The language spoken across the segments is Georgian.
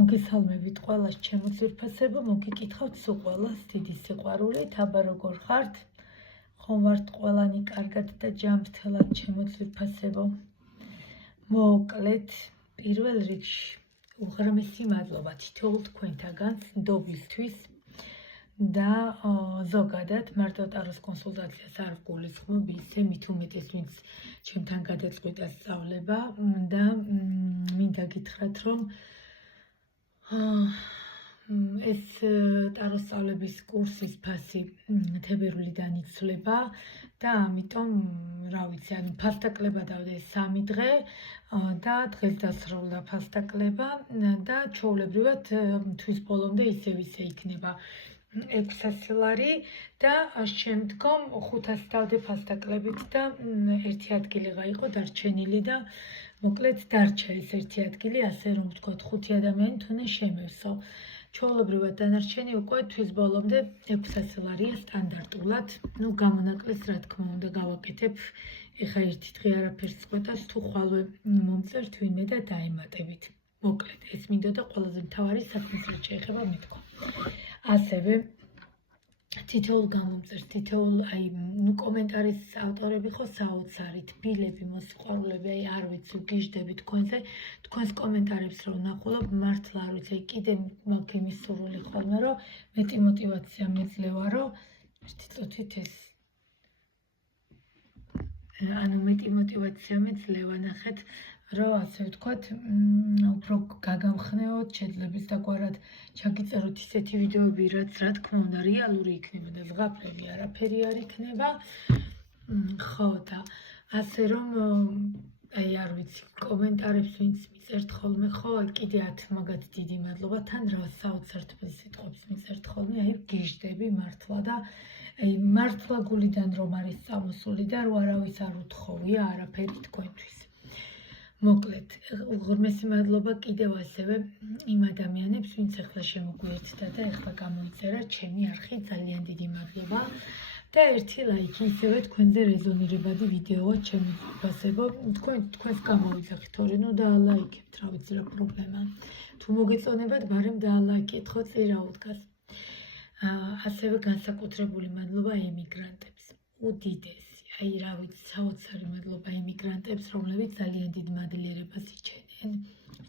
მოგესალმებით ყველას ჩემო ძვირფასებო, მოგიკითხავთ სულ ყველას დიდი სიყვარული, თაბა როგორ ხართ? ხომ ვართ ყველანი კარგად და ჯანმრთელად ჩემო ძვირფასებო. მოკლედ, პირველ რიგში უღრმესი მადლობა თითოეულ თქვენთაგანს ნდობისთვის და ზოგადად მარტო ტაროს კონსულტაციას არ ვგულისხმობ, ისე მით უმეტეს ვინც ჩემთან გადაწყვიტა სწავლება და მინდა გითხრათ, რომ ეს ტაროს სწავლების კურსის ფასი თებერვლიდან იცვლება და ამიტომ, რა ვიცი, ანუ ფასდაკლება დავდე 3 დღე და დღეს დასრულდა ფასდაკლება და ჩვეულებრივად თვის ბოლომდე ისევ იქნება 600 ლარი და შემდგომ 500 დავდე ფასდაკლებით და ერთი ადგილი იყო დარჩენილი და მოკლედ დარჩა ეს ერთი ადგილი, ასე რომ ვთქვათ, 5 ადამიანი თუნე შემევსო. ჩვეულებრივად დანარჩენი უკვე თვის ბოლომდე 600 ლარია სტანდარტულად. ნუ გამონაკლისს რა თქმა უნდა გავაკეთებ. ეხა ერთი დღე არაფერს წყვეტას, თუ ხვალვე მომწერთ ვინმე და დაემატებით. მოკლედ, ეს მინდოდა ყველაზე მთავარი საქმის რაც შეეხება მეთქვა. ასევე თითოეულ გამომწერს, თითოეულ კომენტარის ავტორები ხო საოცარი, თბილები, მოსიყვარულები, არ ვიცი, ვგიჟდები თქვენზე, თქვენს კომენტარებს რო ვნახულობ, მართლა არ ვიცი, კიდე მაქვს იმის სურვილი ხოლმე, რომ მეტი мотиваცია მეძლევა, რომ ერთი წუთით ეს მეტი мотиваცია მეძლევა, ნახეთ, რომ ასე ვთქვათ, უფრო გაგამხნევოთ, შეძლებს დაგვარად ჩაგიწეროთ ისეთი ვიდეოები, რაც რა თქმა უნდა რეალური იქნება და ზღაპრები არაფერი არ იქნება. ხო და ასე რომ არ ვიცი, კომენტარებს ვინც მიწერთ ხოლმე, ხო, კიდე 10 მაგათ დიდი მადლობა, თან რა საოცარ თბილ სიტყვებს მიწერთ ხოლმე, გიჟდები მართლა და მართლა გულიდან რომ არის წამოსული და რო არავის არ უთხოვია არაფერი თქვენთვის. მოკლედ, უღრმესი მადლობა კიდევ ასევე იმ ადამიანებს, ვინც ახლა შემოგვიერთდა და ახლა გამოიწერა ჩემი არხი, ძალიან დიდი მადლობა. და ერთი ლაიქი, ისევე თქვენზე რეზონირებადი ვიდეოა ჩემი ძვირფასებო, თქვენს გამოვიძახით, თორე ნუ დაალაიქებთ, რა ვიცი რა პრობლემაა. თუ მოგეწონებათ, ბარემ დაალაიქეთ, ხო წირა უდგას. ასევე განსაკუთრებული მადლობა ემიგრანტებს, უდიდესი. რა ვიცი, საოცარი მადლობა ემიგრანტებს, რომლებიც ძალიან დიდ მადლიერებას იჩენენ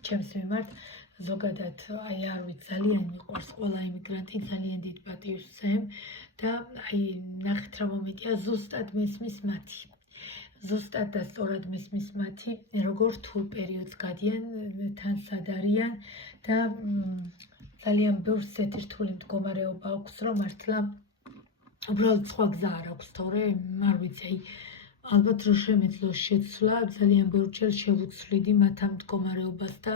ჩემს მიმართ. ზოგადად, არ ვიცი, ძალიან მიყვარს ყველა ემიგრანტი, ძალიან დიდ პატივს ვცემ და ნახეთ რა მომენტია, ზუსტად მესმის მათი. ზუსტად და სწორად მესმის მათი, როგორ რთულ პერიოდს გადიან, თან სად არიან და ძალიან ბევრს ესეთი რთული მდგომარეობა აქვს, რომ მართლა უბრალოდ სხვა გზა არ აქვს, თორე არ ვიცი, ალბათ რო შემეძლოს შეცვლა, ძალიან ბევრჯერ შევუცვლიდი მათ ამ მდგომარეობას და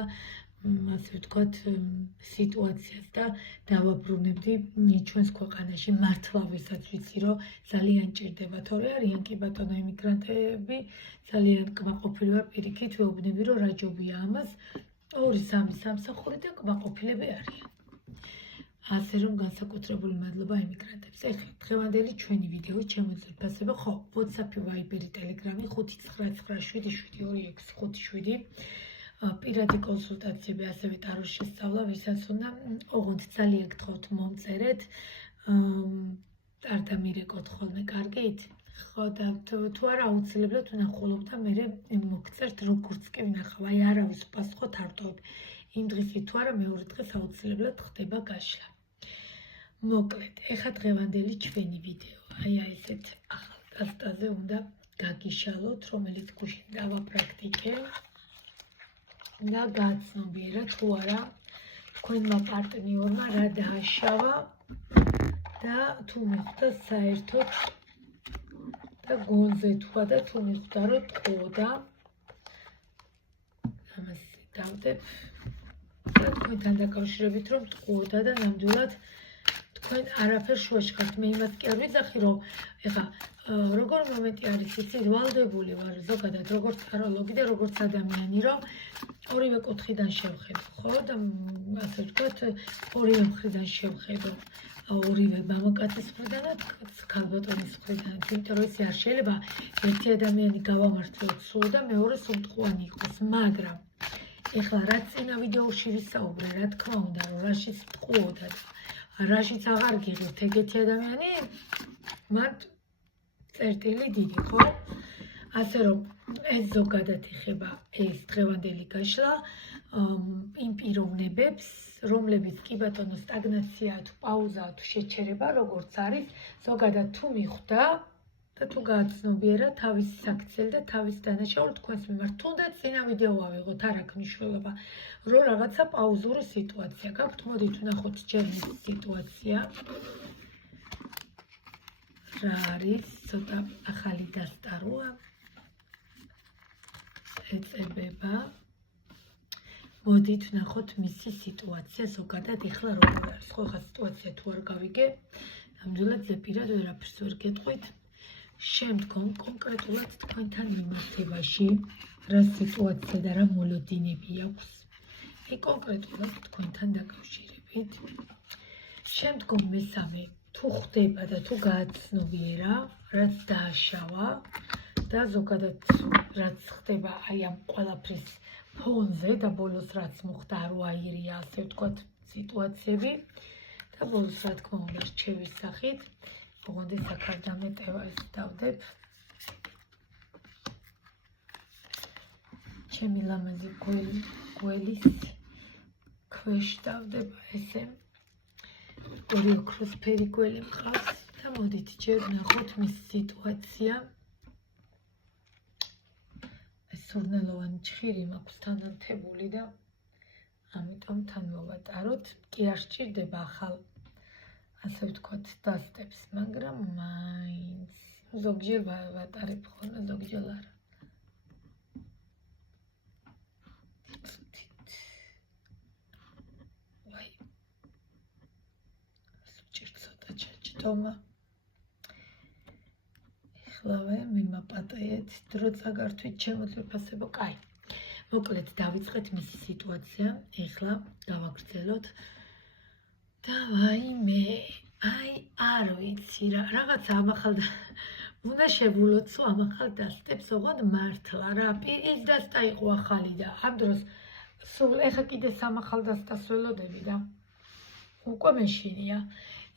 ასე ვთქვათ, სიტუაციას და დავაბრუნებდი ჩვენს ქვეყანაში მართლა ვისაც ვიცი, რომ ძალიან ჭირდება, თორე არიან კი ბატონო ემიგრანტები, ძალიან კმაყოფილი ვარ პირიქით, ვეუბნები, რომ რა ჯობია ამას, 2-3 სამსახური და კმაყოფილები არიან. ასე რომ განსაკუთრებული მადლობა ემიგრანტებს. ეხლა დღევანდელი ჩვენი ვიდეო ჩემო ძვირფასებო, ხო, WhatsApp-ი, Viber-ი, Telegram-ი 5997657. პირადი კონსულტაციები, ასევე ტაროს შესწავლა, ვისაც უნდა, ოღონდ ძალიან გთხოვთ მომწერეთ, არ დამირეკოთ ხოლმე, კარგით? ხო და თუ არა აუცილებლად ვნახულობ და მე მოგწერთ როგორც კი ვნახავ, არავის უპასუხოთ არ ვტოვებ. იმ დღისით თუ არა მეორე დღეს აუცილებლად ხდება გაშლა. მოკლედ, ეხა დღევანდელი ჩვენი ვიდეო, ესეთ ახალგაზრდაზე უნდა გაგიშალოთ, რომელიც გუშინ დავაპრაქტიკე და გაცნობიერა თუ არა თქვენმა პარტნიორმა რა დააშავა და თუ მიხვდა საერთოდ და გონზე თქვა და თუ მიხვდა რომ ტყუოდა. ამას დავდებ და თქვენთან დაკავშირებით რომ ტყუოდა და ნამდვილად თქვენ არაფერ შუაში ხართ. მე იმას კი არ ვიძახი, რომ ეხა როგორ მომენტი არის იცი, ვალდებული ვარ ზოგადად როგორც ტაროლოგი და როგორც ადამიანი, რომ ორივე კუთხიდან შევხედო, ხო და ასე ვთქვათ, ორივე მხრიდან შევხედო. ორივე მამაკაცის მხრიდანაც, ქალბატონის მხრიდანაც, იმიტომ რომ ისე არ შეიძლება ერთი ადამიანი გავამართლოთ სულ და მეორე სულტყუანი იყოს, მაგრამ ეხლა რაც წინა ვიდეოში ვისაუბრე, რა თქმა უნდა, რომ რაშიც ტყუოდა და რაშიც აღარ გიღებთ ეგეთი ადამიანი, მათ წერტილი დიდი, ხო? ასე რომ ეს ზოგადად ეხება ეს დღევანდელი გაშლა იმ პიროვნებებს, რომლებიც კი ბატონო სტაგნაცია თუ პაუზა თუ შეჩერება, როგორც არის, ზოგადად თუ მიხვდა და თუ გააცნობიერა თავის საქციელი და თავის დანაშაული თქვენს მიმართ, თუნდაც წინა ვიდეო ავიღოთ, არ აქვს მნიშვნელობა, რომ რაღაცა პაუზური სიტუაცია გაქვთ, მოდით ვნახოთ ჯერ ის სიტუაცია. რა არის, ცოტა ახალი დასტაროა. ეწებება. მოდით ვნახოთ მისი სიტუაცია ზოგადად ეხლა როგორ არის. ხო, ხა სიტუაცია თუ არ გავიგე, ნამდვილად ზეპირად ვერაფერს ვერ გეტყვით. შემდგომ კონკრეტულად თქვენთან მიმართებაში რა სიტუაცია და რა მოლოდინები აქვს. აი კონკრეტულად თქვენთან დაკავშირებით. შემდგომ მესამე თუ ხდება და თუ გააცნობიერა, რაც დააშავა და ზოგადად რაც ხდება აი ამ ყველაფრის ფონზე და ბოლოს რაც მოხდა არ ვაირია, ასე ვთქვათ, სიტუაციები და ბოლოს რა თქმა უნდა რჩევის სახით ოღონდ საქარდამეტევა ეს დავდებ. ჩემი ლამაზი გველის ქვეშ დავდება ესე. ორი ოქროსფერი გველი მყავს და მოდით ჯერ ვნახოთ მის სიტუაცია. სურნელოვანი ჩხირი მაქვს თანამთებული და ამიტომ თან მოვატაროთ. კი არ სჭირდება ახალ ასე ვთქვათ დასტებს, მაგრამ მაინც ზოგჯერ ვატარებ ხოლმე, ზოგჯერ არა. ვაი. სუჭერ ცოტა ჩაჯდომა. ეხლავე მიმაპატიეთ, დრო წაგართვით ჩემო ძვირფასებო, კაი. მოკლედ დავიწყეთ მისი სიტუაცია, ეხლა გავაგრძელოთ. და ვაიმე, აი არ ვიცი რა, რაღაცა ამახალ უნდა შევულოცო ამახალ დასტებს, ოღონდ მართლა რა, ის დასტა იყო ახალი და ამ დროს სულ ეხა კიდე სამახალ დასტას ველოდები და უკვე მეშინია.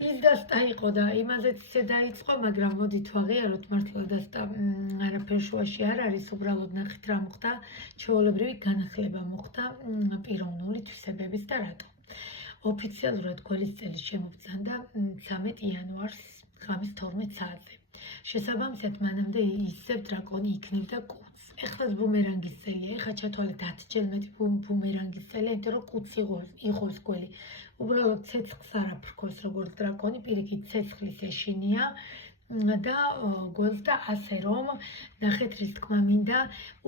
ის დასტა იყო და იმაზეც ისე დაიწყო, მაგრამ მოდით ვაღიაროთ, მართლა დასტა არაფერ შუაში არ არის, უბრალოდ ნახეთ რა მოხდა, ჩვეულებრივი განახლება მოხდა პიროვნული თვისებების და რატო. ოფიციალურად გველის წელი შემოგწანდა 13 იანვარს ღამის 12 საათზე. შესაბამისად, მანამდე ისევ დრაკონი იქნებდა კუც. ეხლა ბუმერანგის წელია, ეხლა ჩათვალეთ 10 ჯერ მეტი ბუმერანგის წელია, იმიტომ რომ კუც იღოს გველი. უბრალოდ ცეცხლს არ აფრქოს როგორც დრაკონი, პირიქით ცეცხლის ეშინია და გველს და ასე რომ ნახეთ რის თქმა მინდა,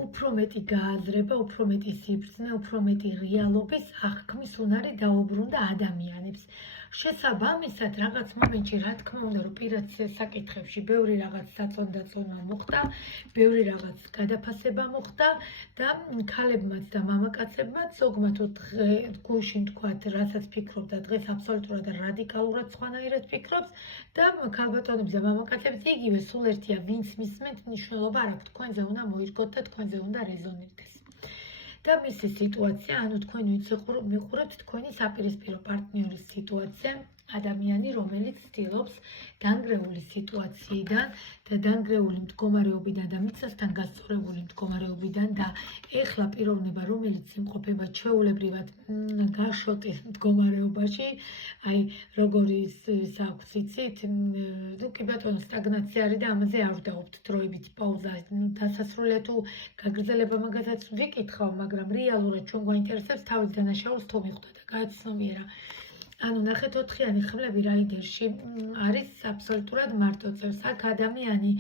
უფრო მეტი გააზრება, უფრო მეტი სიბრძნე, უფრო მეტი რეალობის აღქმის უნარი დაუბრუნდა ადამიანებს. შესაბამისად, რაღაც მომენტში რა თქმა უნდა, რომ პირად საკითხებში ბევრი რაღაც საწონდაწონვა მოხდა, ბევრი რაღაც გადაფასება მოხდა და ქალებმაც და მამაკაცებმაც ზოგმა თუ გუშინ თქვათ, რასაც ფიქრობ და დღეს აბსოლუტურად რადიკალურად სხვანაირად ფიქრობს და ქალბატონებს და მამაკაცებს იგივე სულ ერთია, ვინც მისმენთ, მნიშვნელობა არ აქვს, თქვენზე უნდა მოირგოთ და თქვენზე უნდა რეზონირდეს. და მისი სიტუაცია, ანუ თქვენ ვინც მიყურებთ თქვენი საპირისპირო პარტნიორის სიტუაცია, ადამიანი, რომელიც ცდილობს დანგრეული სიტუაციიდან და დანგრეული მდგომარეობიდან და მიწასთან გასწორებული მდგომარეობიდან და ეხლა პიროვნება, რომელიც იმყოფება ჩვეულებრივად გაშოტის მდგომარეობაში, აი როგორი ის აქვს, იცით, ну კი ბატონო სტაგნაცია არის და ამაზე არ ვდაობთ დროებით პაუზა, დასასრულია თუ გაგრძელება მაგასაც ვიკითხავ, მაგრამ რეალურად ჩვენ გვაინტერესებს თავის დანაშაულს თუ მიხვდა და გააცნობიერა. ანუ ნახეთ 4-იანი ხმლები რაიდერში არის აბსოლუტურად მარტო წევს. აქ ადამიანი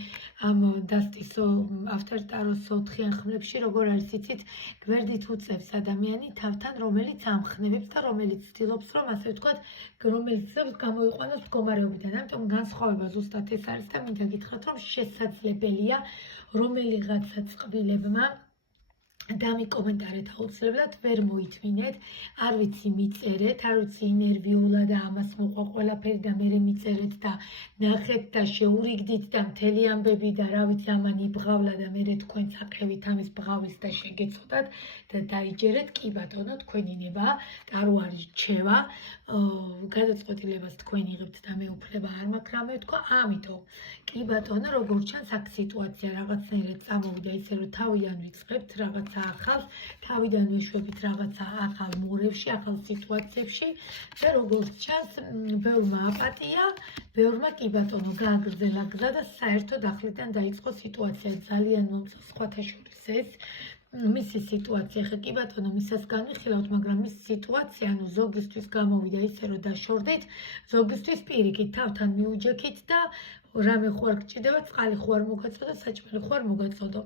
ამ დასტის ავტარტაროს 4-იან ხმლებში როგორ არის იცით, გვერდით უწევს ადამიანი თავთან, რომელიც ამხნევებს და რომელიც ცდილობს, რომ ასე ვთქვათ, რომელიც ცდილობს გამოიყვანოს მდგომარეობიდან. ამიტომ განსხვავება ზუსტად ეს არის და მინდა გითხრათ, რომ შესაძლებელია რომელიღაცა წყვილებმა დამიკომენტარეთ აუცილებლად, ვერ მოითმინეთ, არ ვიცი მიწერეთ, არ ვიცი ინერვიულა და ამას მოყვა ყველაფერი და მერე მიწერეთ და ნახეთ და შეურიგდით და მთელი ამბები და რა ვიცი ამან იბღავლა და მერე თქვენ საყევით ამის ბღავის და შეგეცოდათ და დაიჯერეთ, კი ბატონო, თქვენი ნება და რო არის რჩევა, გადაწყვეტილებას თქვენ იღებთ და მე უფლება არ მაქვს რამე ვთქვა, ამიტომ კი ბატონო, როგორც ჩანს აქ სიტუაცია რაღაცნაირად წამოვიდა ისე რომ თავიდან ვიწყებთ რაღაცა ახალს, თავიდან ვიშვებით რაღაცა ახალ მორევში, ახალ სიტუაციებში და როგორც ჩანს, ბევრმა აპატია, ბევრმა კი ბატონო გააგრძელა გზა და საერთოდ ახლიდან დაიწყო სიტუაცია ძალიან მომწონს სხვათა შორის ეს მისი სიტუაცია, ხა კი ბატონო, მისას განვიხილავთ, მაგრამ მისი სიტუაცია, ანუ ზოგისთვის გამოვიდა ისე რომ დაშორდით, ზოგისთვის პირიქით თავთან მიუჯექით და რამე ხო არ გჭირდება, წყალი ხო არ მოგაწოდო, საჭმელი ხო არ მოგაწოდო.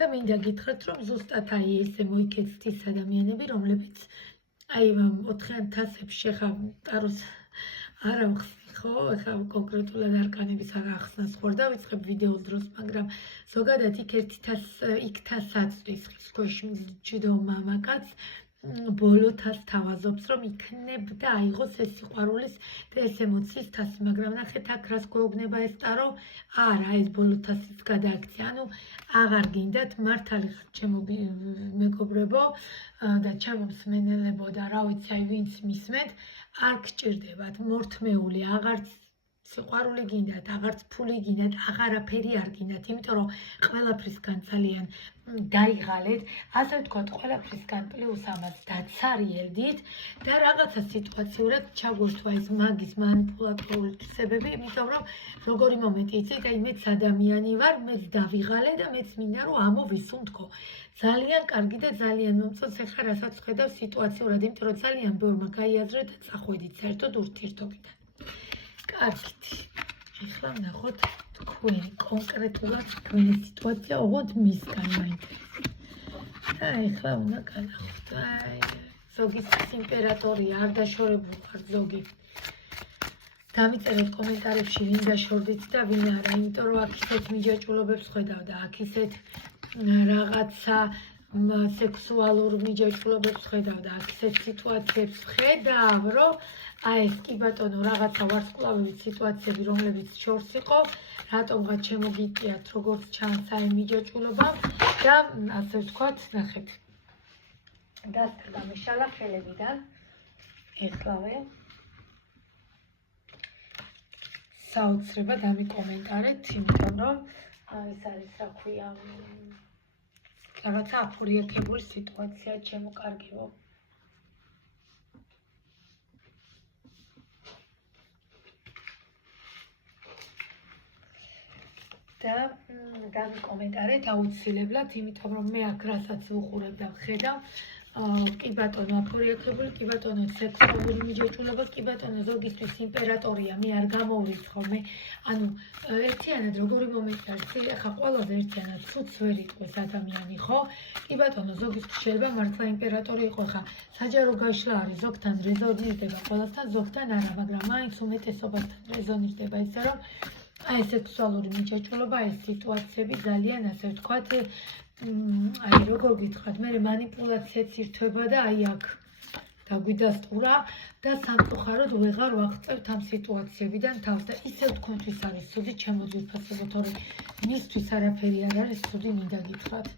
და მინდა გითხრათ, რომ ზუსტად აი ესე მოიქეცთ ის ადამიანები, რომლებიც აი 4-იან თასებში ხა ტაროს არ ავხსნი ხო, ხა კონკრეტულად არკანების არ ახსნას ხوار დავიწყებ ვიდეოს დროს, მაგრამ ზოგადად იქ ერთი თას იქ თას აწვის ხის ქვეშ ჯდო მამაკაც ბოლო თას თავაზობს, რომ იქნებდა აიღოს ეს სიყვარულის და ეს ემოციის თასი, მაგრამ ნახეთ აქ რას გვეუბნება ეს ტარო, არა, ეს ბოლო თასიც გადააქცია, ანუ აღარ გინდათ მართალი ჩემო მეგობრებო და ჩემო მსმენელებო და რა ვიცი, აი ვინც მისმენთ, არ გჭირდებათ მორთმეული, აღარც სიყვარული გინდათ, აღარც ფული გინდათ, აღარაფერი არ გინდათ, იმიტომ რომ ყველაფრისგან ძალიან დაიღალეთ, ასე ვთქვათ, ყველაფრისგან პლუს ამას დაცარიელდით და რაღაცა სიტუაციურად ჩაგვერთვა ეს მაგის მანიპულატორული თვისებები, იმიტომ რომ როგორი მომენტი იცით, აი მეც ადამიანი ვარ, მეც დავიღალე და მეც მინდა რომ ამოვისუნთქო. ძალიან კარგი და ძალიან მომწონს ეხლა რასაც ხედავ სიტუაციურად, იმიტომ რომ ძალიან ბევრმა გაიაზრე და წახვედით საერთოდ ურთიერთობიდან. კარგით. ეხლა ვნახოთ თქვენი კონკრეტულად თქვენი სიტუაცია, ოღონდ მისგან მაინტერესებს. და ეხლა უნდა განახოთ. აი, ზოგის იმპერატორია, არ დაშორებული ხარ ზოგი. დამიწერეთ კომენტარებში ვინ დაშორდით და ვინ არა, იმიტომ რომ აქ ისეთ მიჯაჭვულობებს ხედავ და აქ ისეთ რაღაცა სექსუალურ მიჯაჭვულობებს ხედავ და აქ ისეთ სიტუაციებს ხედავ, რომ აი ეს კი ბატონო რაღაცა ვარსკვლავებით სიტუაციები, რომლებიც შორს იყო, რატომღაც შემოგიწიათ როგორც ჩანს აი მიჯაჭვულობა და ასე ვთქვათ, ნახეთ. დასკდა მეშალა ხელებიდან. ეხლავე საოცრება დამიკომენტარეთ, იმიტომ რომ ეს არის რა ქვია რაღაცა აფურიაქებული სიტუაცია ჩემო კარგებო. და დამიკომენტარეთ აუცილებლად, იმიტომ რომ მე აქ რასაც ვუყურებ და ვხედავ, კი ბატონო აფურიაქებული, კი ბატონო სექსუალური მიჯაჭვულობა, კი ბატონო ზოგისთვის იმპერატორია, მე არ გამოვიდ ხოლმე. ანუ ერთიანად როგორი მომენტი არის, ახლა ყველაზე ერთიანად ცუც ვერ იტყვის ადამიანი, ხო? კი ბატონო ზოგისთვის შეიძლება მართლა იმპერატორი იყო, ხა საჯარო გაშლა არის, ზოგთან რეზონირდება, ყველასთან ზოგთან არა, მაგრამ მაინც უმეტესობასთან რეზონირდება, ისე რომ აი სექსუალური მიჯაჭვულობა, ეს სიტუაციები ძალიან ასე ვთქვათ, აი როგორ გითხრათ, მე მანიპულაციაც ირთვება და აი აქ დაგვიდასტურა და სამწუხაროდ ვეღარ ვაღწევთ ამ სიტუაციებიდან თავს და ისევ თქვენთვის არის ცუდი, ჩემო ძვირფასებო, თორემ მისთვის არაფერი არ არის ცუდი, მინდა გითხრათ.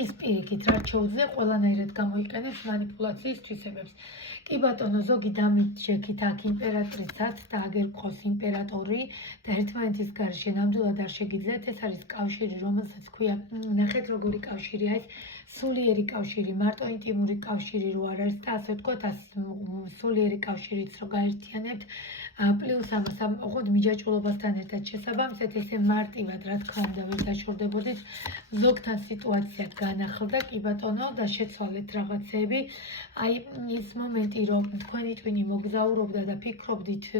ის პირიქით რაც შეუძლია ყველანაირად გამოიყენებს მანიპულაციის თვისებებს. კი ბატონო, ზოგი დამიჯექით აქ იმპერატრიცად და აგერ ყავს იმპერატორი და ერთმანეთის გარშე ნამდვილად არ შეგიძლიათ, ეს არის კავშირი, რომელსაც ქვია, ნახეთ როგორი კავშირია ეს, სულიერი კავშირი, მარტო ინტიმური კავშირი რო არ არის და ასე ვთქვათ, სულიერი კავშირიც რო გაერთიანებთ, პლუს ამას ოღონდ მიჯაჭვულობასთან ერთად შესაბამისად, ესე მარტივად, რა თქმა უნდა, ვერ დაშორდებოდით, ზოგთან სიტუაცია განახლდა, კი ბატონო, და შეცვალეთ რაღაცები. აი, ის მომენტი, რომ თქვენი ტვინი მოგზაურობდა და ფიქრობდით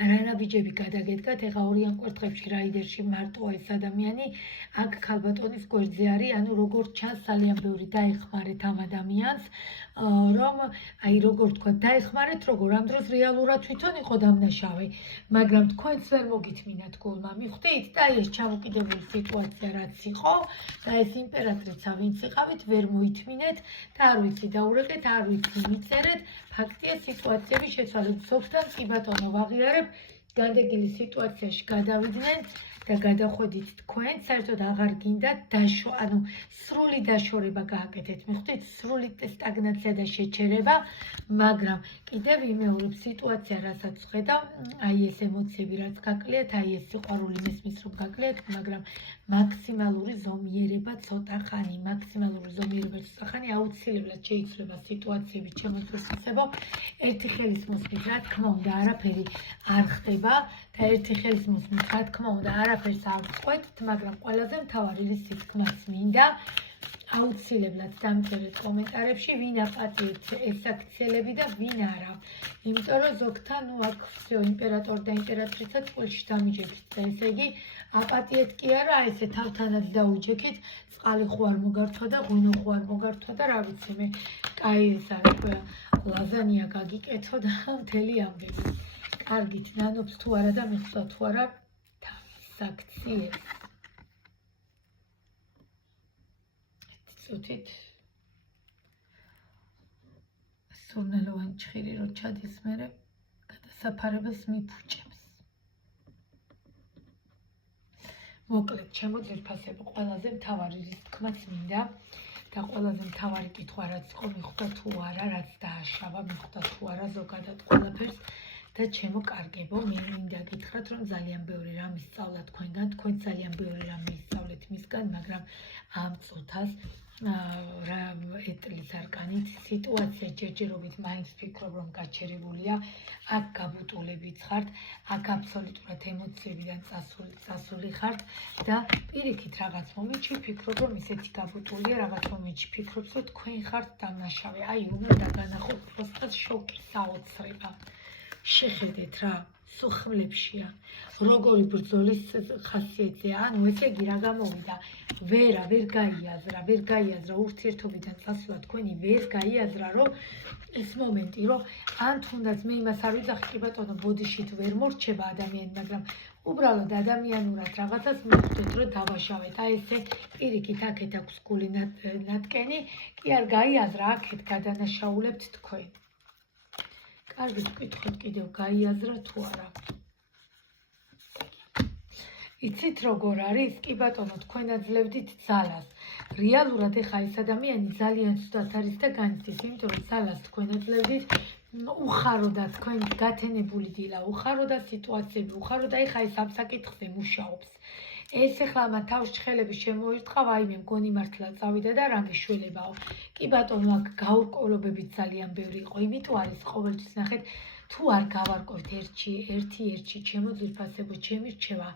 რანაბიჯები გადაგედგათ, ეხა ორიან კვერთხებში რაიდერში მარტო ეს ადამიანი აქ ქალბატონის გვერდზე არის, ანუ როგორც ჩანს ძალიან ბევრი დაეხმარეთ ამ ადამიანს, რომ აი როგორ თქვა დაეხმარეთ, როგორ ამ დროს რეალურად თვითონ იყო დამნაშავე, მაგრამ თქვენც ვერ მოგითმინათ გულმა მიხვდით და ეს ჩამოკიდებული სიტუაცია რაც იყო და ეს იმპერატრიცა ვინც იყავით ვერ მოითმინეთ და არ ვიცი დაურეკეთ, არ ვიცი მიწერეთ, ფაქტია სიტუაციები შეცვალეთ სოფთან კი ბატონო ვაღიარებ განდეგილი სიტუაციაში გადავიდნენ და გადახვედით თქვენ, საერთოდ აღარ გინდა ანუ სრული დაშორება გააკეთეთ, მიხვდით, სრული სტაგნაცია და შეჩერება, მაგრამ კიდევ ვიმეორებ სიტუაცია, რასაც ვხედავ, აი ეს ემოციები რაც გაკლიათ, აი ეს სიყვარული მესმის რომ გაკლიათ, მაგრამ მაქსიმალური ზომიერება ცოტა ხანი, აუცილებლად შეიცვლება სიტუაციები შემოწესებო, ერთი ხელის მოსმით, რა თქმა უნდა, არაფერი არ ხდება და ერთი ხელის მოსმით, რა თქმა უნდა, არაფერს არ ვწყვეტთ, მაგრამ ყველაზე მთავარი რის სიტყვას მინდა აუცილებლად დამწერეთ კომენტარებში, ვინ აპატიეთ ეს აქციელები და ვინ არა. იმიტომ რომ ზოგთან აქ всё იმპერატორ და იმპერატრიცა წყვილში დამიჯექით და ესე იგი აპატიეთ კი არა, ესე თავთანაც დაუჯექით, წყალი ხო არ მოგართვა და ღვინო ხო არ მოგართვა და რა ვიცი მე, კაი ეს არის ლაზანია გაგიკეთო და მთელი ამბები. კარგით, ნანობს თუ არა და მიხვდა თუ არა თავის აქციებს. წუთით სურნელოვანი ჩხირი რო ჩადის მერე გადასაფარებას მიფუჭებს. მოკლედ, ჩემო ძვირფასებო, ყველაზე მთავარი რის თქმაც მინდა და ყველაზე მთავარი კითხვა რაც იყო მიხვდა თუ არა, რაც დააშავა, მიხვდა თუ არა ზოგადად ყველაფერს და ჩემო კარგებო, მე მინდა გითხრათ, რომ ძალიან ბევრი რამ ისწავლა თქვენგან, თქვენ ძალიან ბევრი რამ ისწავლეთ მისგან, მაგრამ ამ წუთას ეტლის არკანით სიტუაცია ჯერჯერობით მაინც ვფიქრობ, რომ გაჩერებულია, აქ გაბუტულებიც ხართ, აქ აბსოლუტურად ემოციებიდან წასული ხართ და პირიქით რაღაც მომენტში ვფიქრობ, რომ ისეთი გაბუტულია, რაღაც მომენტში ვფიქრობ, რომ თქვენ ხართ დამნაშავე, აი უნდა დაგანახოთ პროსტას შოკი, საოცრება. შეხედეთ რა, სუხმლებშია, როგორი ბრძოლის ხასიათია, ანუ ესე იგი რა გამოვიდა, ვერ გაიაზრა ურთიერთობიდან წასვლა თქვენი ვერ გაიაზრა, რომ ეს მომენტი, რომ ან თუნდაც მე იმას არ ვიძახი, კი ბატონო, ბოდიშით ვერ მორჩება ადამიანი, მაგრამ უბრალოდ ადამიანურად რაღაცას მივხვდეთ, რომ დავაშავეთ, აი ესე პირიქით აქეთ აქვს გული ნატკენი, კი არ გაიაზრა, აქეთ გადანაშაულებთ თქვენ. კარგი, ვკითხოთ კიდევ გაიაზრა თუ არა. იცით როგორ არის? კი ბატონო, თქვენ აძლევდით ძალას. რეალურად ეხა ეს ადამიანი ძალიან ცუდად არის და განიცდის, იმიტომ რომ ძალას თქვენ აძლევდით, უხარო და თქვენ გათენებული დილა, უხარო და სიტუაციები, უხარო და ეხა ეს ამ საკითხზე მუშაობს. ეს ეხლა ამა თავს ჩხელები შემოირტყა, ვაიმე მგონი მართლა წავიდა და რა მეშველებაო. კი ბატონო, აქ გაურკვევლობებით ძალიან ბევრი იყო, იმიტომ არის ყოველთვის ნახეთ, თუ არ გავარკვევთ ერთი ჩემო ძვირფასებო, ჩემი რჩევა,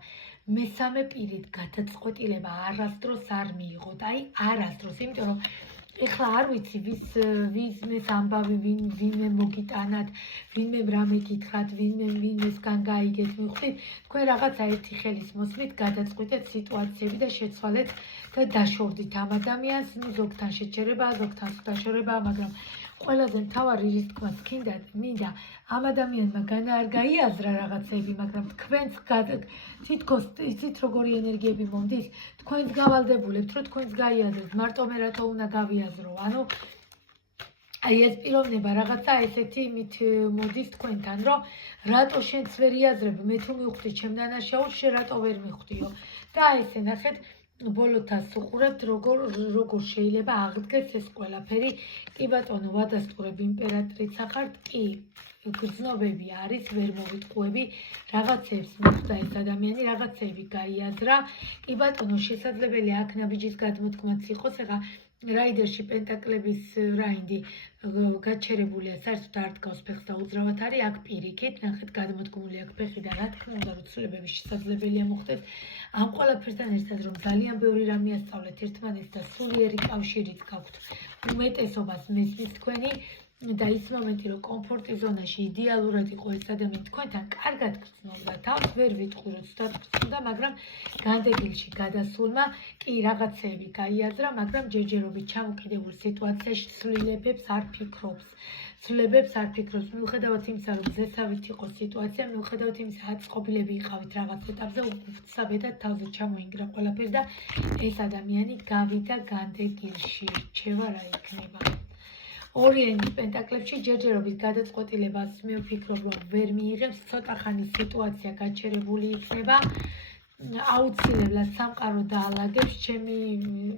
მესამე პირით გადაწყვეტილება არასდროს არ მიიღოთ, აი არასდროს, იმიტომ რომ ეხლა არ ვიცი ვინმეს ამბავი ვინმე მოგიტანათ, ვინმე რამე გითხრათ, ვინმესგან გაიგეთ, მიხვდით, თქვენ რაღაცა ერთი ხელის მოსმით გადაწყვეტეთ სიტუაციები და შეცვალეთ და დაშორდით ამ ადამიანს, ზოგთან შეჩერება, ზოგთან დაშორება, მაგრამ ყველაზე მთავარი რის თქმას მინდა ამ ადამიანმა განა არ გაიაზრა რაღაცები, მაგრამ თქვენც თითქოს იცით როგორი ენერგიები მომდის, თქვენც გავალდებულებთ, რომ თქვენც გაიაზროთ, მარტო მე რატო უნდა გავიაზრო, ანუ აი ეს პიროვნება რაღაცა ესეთი იმით მოდის თქვენთან, რომ რატო შენც ვერ იაზრებ, მე თუ მივხვდი ჩემ დანაშაულს, შენ რატო ვერ მივხვდიო და ესე ნახეთ ბოლოთას უყურებთ როგორ შეიძლება აღდგეს ეს ყველაფერი. კი ბატონო, ვადასტურებ იმპერატრიცა ხართ, კი გრძნობები არის, ვერ მოვიტყუები, რაღაცებს მიხვდა ეს ადამიანი, რაღაცები გაიაზრა. კი ბატონო, შესაძლებელია აქ ნაბიჯის გადმოთქმაც იყოს, ეხა რაიდერში პენტაკლების რაინდი გაჩერებულია, საერთოდ არ დგავს ფეხს და უძრავად არის, აქ პირიქით, ნახეთ გადმოთქმული აქ ფეხი და რა თქმა უნდა, რომ ცვლილებები შესაძლებელია მოხდეს. ამ ყველაფერთან ერთად, რომ ძალიან ბევრი რამე ასწავლეთ ერთმანეთს და სულიერი კავშირიც გაქვთ უმეტესობას მესმის თქვენი, და ის მომენტი, რომ კომფორტის ზონაში იდეალურად იყო ეს ადამიანი თქვენთან კარგად გრძნობდა, თავს ვერ ვიტყვი, რომ ცუდად გრძნობდა, მაგრამ განდეგილში გადასულმა კი რაღაცეები გაიაზრა, მაგრამ ჯერჯერობით ჩამოკიდებულ სიტუაციაში ცვლილებებს არ ფიქრობს. მიუხედავად იმისა, რომ ზესავით იყო სიტუაცია, მიუხედავად იმისა, აწყობილები იყავით რაღაც ეტაპზე, უცაბედად თავზე ჩამოინგრა ყველაფერი და ეს ადამიანი გავიდა განდეგილში. რჩევა რა იქნება? ორიენტი პენტაკლებში ჯერჯერობით გადაწყვეტილებას მე ვფიქრობ, რომ ვერ მიიღებს, ცოტა ხანი სიტუაცია გაჩერებული იქნება. აუცილებლად სამყარო დაალაგებს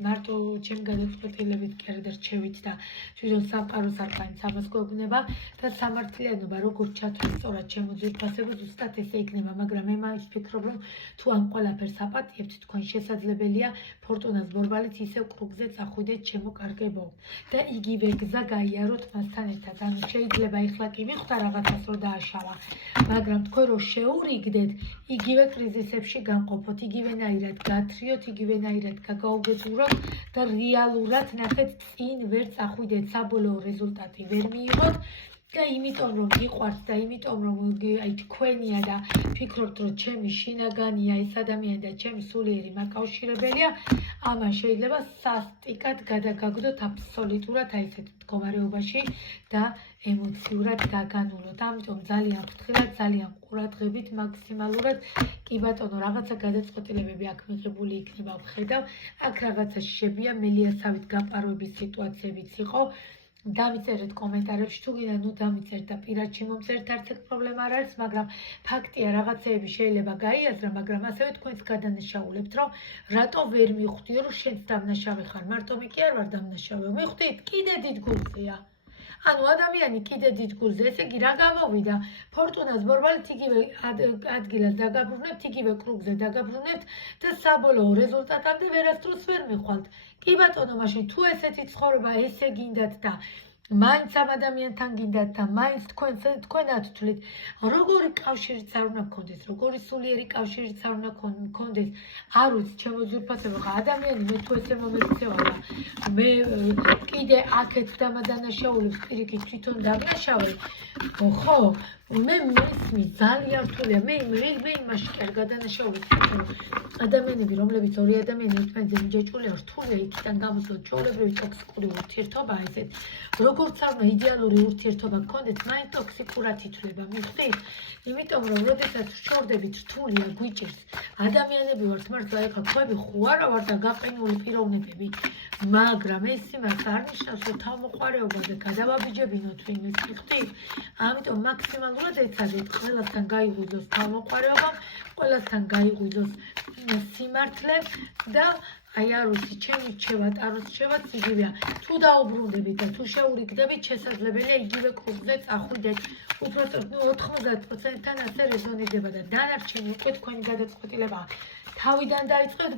მარტო ჩემი გადაწყვეტილებით კი არა და რჩევით და თვითონ სამყაროს არყაინც ამას გვეუბნება და სამართლიანობა როგორც ჩათვლის სწორად ჩემო ძვირფასებო ზუსტად ესე იქნება, მაგრამ მე მაინც ვფიქრობ, რომ თუ ამ ყველაფერს აპატიებთ, თქვენ შესაძლებელია ფორტუნას ბორბალით ისევ კრუგზე წახვიდეთ ჩემო კარგებო და იგივე გზა გაიაროთ მასთან ერთად. ანუ შეიძლება ეხლა კი მიხვდა რაღაცას რომ დააშალა, მაგრამ თქვენ რო შეურიგდეთ, იგივე კრიზისებში ყოფოთ, იგივენაირად გათრიოთ, იგივენაირად გაგაუბედუროთ და რეალურად ნახეთ წინ ვერ წახვიდეთ, საბოლოო რეზულტატი ვერ მიიღოთ და იმიტომ რომ გიყვართ და იმიტომ რომ აი თქვენია და ფიქრობთ რომ ჩემი შინაგანია ეს ადამიანი და ჩემი სულიერი მაკავშირებელია, ამან შეიძლება სასტიკად გადაგაგდოთ აბსოლუტურად აი ესეთ მდგომარეობაში და ემოციურად დაგანულოთ. ამიტომ ძალიან ფრთხილად, ძალიან ყურადღებით, მაქსიმალურად კი ბატონო, რაღაცა გადაწყვეტილებები აქ მიღებული იქნება, ვხედავ. აქ რაღაცა შებია, მელიასავით გაპარვების სიტუაციებიც იყო. დამიწერეთ კომენტარებში, თუ გინდა, ნუ დამიწერთ და პირადში მომწერთ, არც ეგ პრობლემა არ არის, მაგრამ ფაქტია, რაღაცეები შეიძლება გაიაზრა, მაგრამ ასევე თქვენს გადანაშაულებთ, რომ რატო ვერ მიხვდიო, რომ შენც დამნაშავე ხარ, მარტო მე კი არ ვარ დამნაშავე, მიხვდით, კიდე დიდ გულზეა. ანუ ადამიანი კიდე დიდ გულზე, ესე იგი რა გამოვიდა? ფორტუნას ბორბალით იგივე ადგილას დაგაბრუნებთ, იგივე კრუგზე დაგაბრუნებთ და საბოლოო რეზულტატამდე ვერასდროს ვერ მიხვალთ. კი ბატონო, მაშინ თუ ესეთი ცხოვრება ესე გინდათ და მაინც ამ ადამიანთან გინდათ და მაინც თქვენად თვლით, როგორი კავშირიც არ უნდა გქონდეს, როგორი სულიერი კავშირიც არ უნდა გქონდეს, არ ვიცი, ჩემო ძვირფასებო, ადამიანი მე თუ ესე მომექცევა და მე კიდე აქეთ დამადანაშაულებს პირიქით თვითონ დაგნაშავე, ხო, მე მესმი ძალიან რთულია, მე იმაში კი არ გადანაშაულებს ადამიანები, რომლებიც ორი ადამიანი ერთმანეთზე მიჯაჭვულია, რთულია იქიდან გამოსვლად, ჩვეულებრივი ტოქსიკური ურთიერთობა ესეთ. როგორც არ უნდა იდეალური ურთიერთობა გქონდეთ, მაინც ტოქსიკურად ითვლება, მიხვდით? იმიტომ რომ როდესაც შორდებით, რთულია, გვიჭერს. ადამიანები ვართ მართლა, ეხლა ქვები ხო არა ვარ და გაყინული პიროვნებები, მაგრამ ეს იმას არ ნიშნავს, რომ თავმოყარეობაზე გადავაბიჯებინოთ ვინმეს, მიხვდით? ამიტომ მაქსიმალურად ეცადეთ ყველასთან გაიღვიძოს თავმოყარეობა, ყველასთან გაიღვიძოს სიმართლე და აი არ ვიცი, ჩემი რჩევა, ტაროს რჩევაც იგივეა. თუ დაუბრუნდებით და თუ შეურიგდებით, შესაძლებელია იგივე კრუგზე წახვიდეთ. უბრალოდ 90%-თან ასე რეზონირდება და დანარჩენი უკვე თქვენი გადაწყვეტილებაა. თავიდან დაიწყებთ,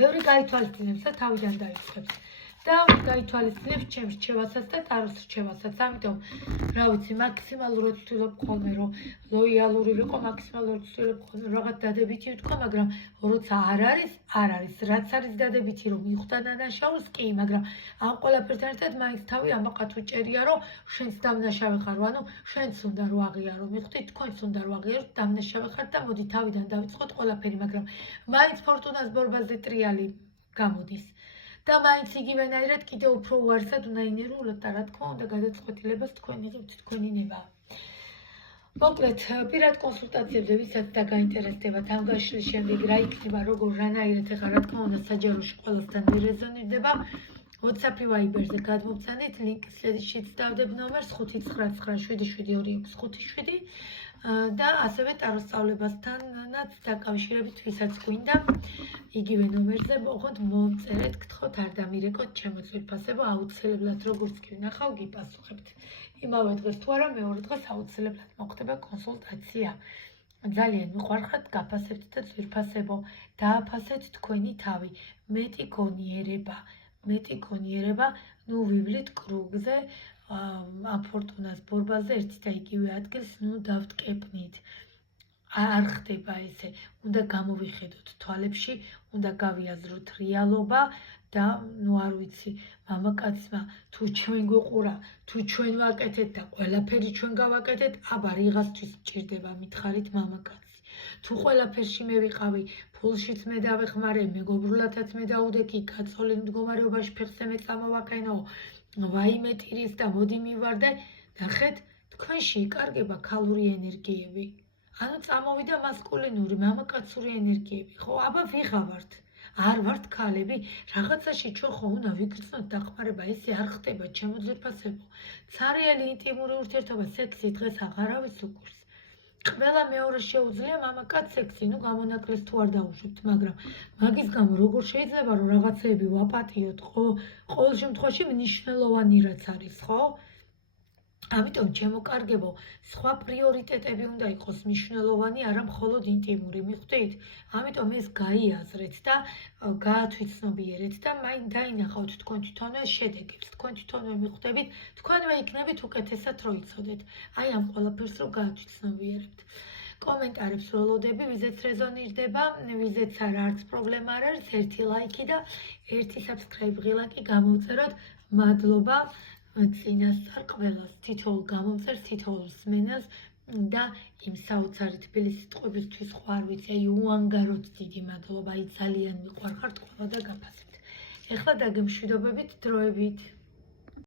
ბევრი გაითვალისწინებს და თავიდან დაიწყებთ. და გაითვალისწინებს ჩემს რჩევასაც და ტაროს რჩევასაც. ამიტომ, რა ვიცი, მაქსიმალურად ვცდილობ ხოლმე, რომ ლოიალური ვიყო, მაქსიმალურად ვცდილობ ხოლმე, რაღაც დადებითი ვთქვა, მაგრამ როცა არ არის, რაც არის დადებითი, რომ მიხვდა დანაშაულს, კი, მაგრამ ამ ყველაფერთან ერთად მაინც თავი ამაყად უჭერია, რომ შენც დამნაშავე ხარ, ანუ შენც უნდა რო აღიარო, მიხვდით, თქვენც უნდა რო აღიაროთ, დამნაშავე ხართ და მოდი თავიდან დავიწყოთ ყველაფერი, მაგრამ მაინც ფორტუნას ბორბალზე ტრიალი გამოდის. და მაინც იგივენაირად კიდევ უფრო უარსად უნდა ინერვიულოთ და რა თქმა უნდა გადაწყვეტილებას თქვენ იღებთ, თქვენი ნება. მოკლედ, პირად კონსულტაციებზე ვისაც დაგაინტერესდებათ ამ გაშლის შემდეგ რა იქნება, რანაირად ეხლა რა თქმა უნდა საჯაროში ყველასთან მირეზონირდება. WhatsApp Viber-ზე გადმოგცანით, ლინკი სლედიშიც დავდებ ნომერს 599772557 და ასევე ტაროს სწავლებასთანაც დაკავშირებით, ვისაც გვინდა იგივე ნომერზე მოხოთ მომწერეთ, გთხოვთ არ დამირეკოთ ჩემო ძვირფასებო, აუცილებლად როგორც კი ვნახავ, გიპასუხებთ. იმავე დღეს თუ არა, მეორე დღეს აუცილებლად მოხდება კონსულტაცია. ძალიან მიყვარხართ, გაფასებთ და ძვირფასებო, დააფასეთ თქვენი თავი, მეტი გონიერება, ნუ ვივლით კრუგზე, ამ ფორტუნას ბორბალზე ერთი და იგივე ადგილს, ნუ დავტკეპნით. არ ხდება ესე, უნდა გამოვიხედოთ თვალებში, უნდა გავიაზროთ რეალობა და ნუ არ ვიცი მამაკაცმა თუ ჩვენ გვიყურა თუ ჩვენ ვაკეთეთ და ყველაფერი ჩვენ გავაკეთეთ აბა რიღასთვის მჭირდება მითხარით მამაკაცი თუ ყველაფერში მე ვიყავი ფულშიც მე დავეხმარე მეგობრულათაც მე დაუდექი გაწოლილ მდგომარეობაში ფეხზე მე წამოვაქენო ვაიმე ტირის და მოდი მივარდე ნახეთ თქვენში იკარგება ქალური ენერგიები ანუ წამოვიდა მასკულინური მამაკაცური ენერგიები ხო აბა ვიღავართ არ ვართ ქალები რაღაცაში ჩვენ ხო უნდა ვიგრძნოთ დახმარება ესე არ ხდება ჩემო ძვირფასებო ცარიელი ინტიმური ურთიერთობა სექსი დღეს აღარავის უყურს ყველა მეორე შეუძლია მამაკაც სექსი ნუ გამონაკლისს თუ არ დაუშვებთ მაგრამ მაგის გამო როგორ შეიძლება რომ რაღაცეები ვაპატიოთ ხო ყოველ შემთხვევაში მნიშვნელოვანი რაც არის ხო ამიტომ ჩემო კარგებო სხვა პრიორიტეტები უნდა იყოს მნიშვნელოვანი არა მხოლოდ ინტიმური მიხვდით ამიტომ ეს გაიაზრეთ და გაათვითცნობიერეთ და მაინც დაინახავთ თქვენ თვითონვე შედეგებს თქვენ თვითონვე მიხვდებით თქვენვე იქნებით უკეთესად რო იცოდეთ აი ამ ყველაფერს რო გაათვითცნობიერებთ კომენტარებს ველოდები ვიზეც რეზონირდება ვიზეც არც პრობლემა არ არის ერთი ლაიქი და ერთი subscribe ღილაკი გამოვწეროთ მადლობა წინასწარ ყველას თითოეულ გამომწერს თითოეულ მსმენელს და იმ საოცარი თბილისის ტყვებისთვის ხო არ ვიცი აი უანგაროდ დიდი მადლობა აი ძალიან მიყვარხართ ყველა და გაფასებთ ეხლა დაგემშვიდობებით დროებით